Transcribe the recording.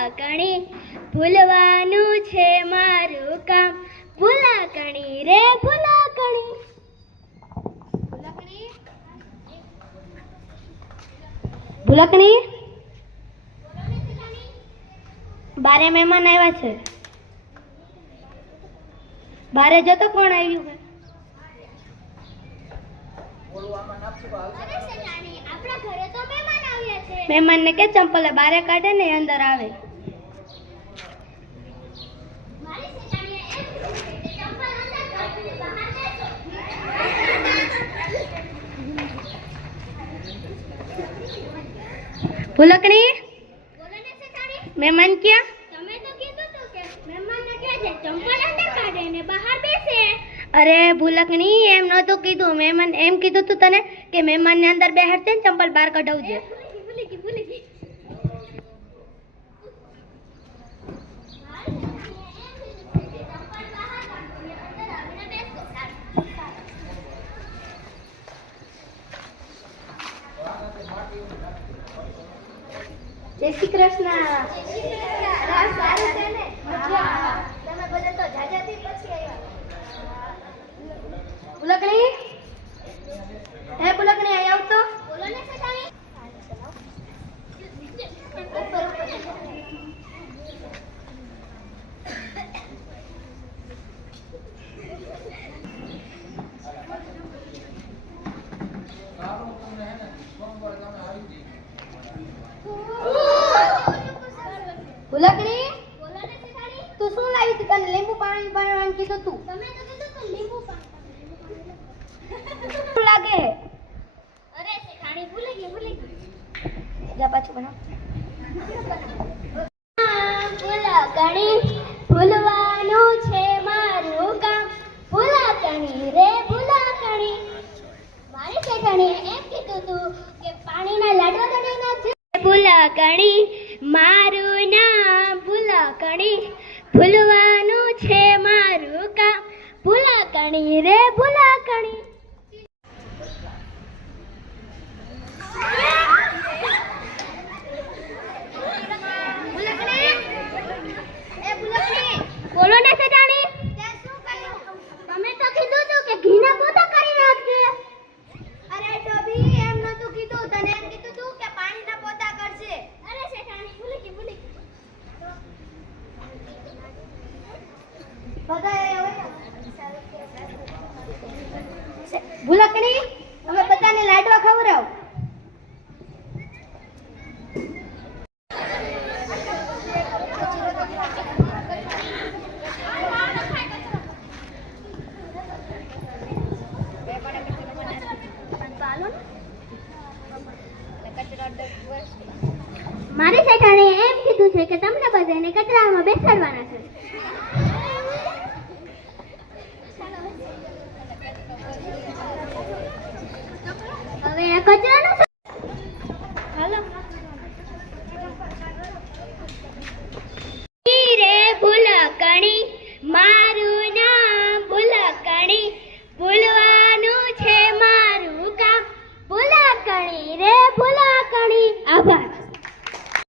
ભૂલકણી ભૂલવાનું છે મારું કામ ભૂલકણી રે ભૂલકણી ભૂલકણી બારે મહેમાન આવ્યા છે બારે જતો કોણ આવ્યું છે મહેમાન ને કે ચંપલ બારે કાઢે ને અંદર આવે ભૂલકણી મહેમાન ક્યાં તમે તો કીધું તો કે મહેમાન ને કહે છે ચંપલ અંદર કાઢે ને બહાર બેસે અરે ભૂલકણી એમ નહોતું કીધું મહેમાન એમ કીધું તું તને કે મહેમાન ને અંદર બેહાડશે ને ચંપલ બહાર કઢાવજે જય શ્રી કૃષ્ણ સારું છે ને તમે બધા તો જાજાથી પછી આવ્યા ભૂલકણી હે ભૂલકણી આઈ આવ તો બોલો ને સટાણી ભૂલકણી બોલો ને સટાણી તું શું લાવી તી તને લીંબુ પાણી બનાવવાનું કીધું તું તમે તો કીધું તો લીંબુ પાણી લાગે અરે સટાણી ભૂલી ગઈ જા પાછું બનાવ ભૂલકણી ભૂલવાનું છે મારું કામ ભૂલકણી રે ભૂલકણી મારી સટાણીએ એમ કીધું તું કે પાણીના લાડવા બનાવવાના છે ભૂલકણી મારું નામ ભૂલકણી ભૂલવાનું છે મારું કામ ભૂલકણી રે ભૂલકણી બોલો ને સટાણી તમે તો કીધું તું કે ઘીના પોતા કરી નાખજે અરે ટોબી એમ નતું કીધું તને એમ કીધું તું કે પાણીના પોતા કરશે અરે શેઠાણી ભૂલી ગઈ ભૂલકણી અમે બધાને લાડવા ખવડાવ મારી શેઠાણીએ એમ કીધું છે કે તમને બધાને કચરામાં બેસાડવાના છે હવે આ કચરાનો હાલો રે ભૂલકણી મા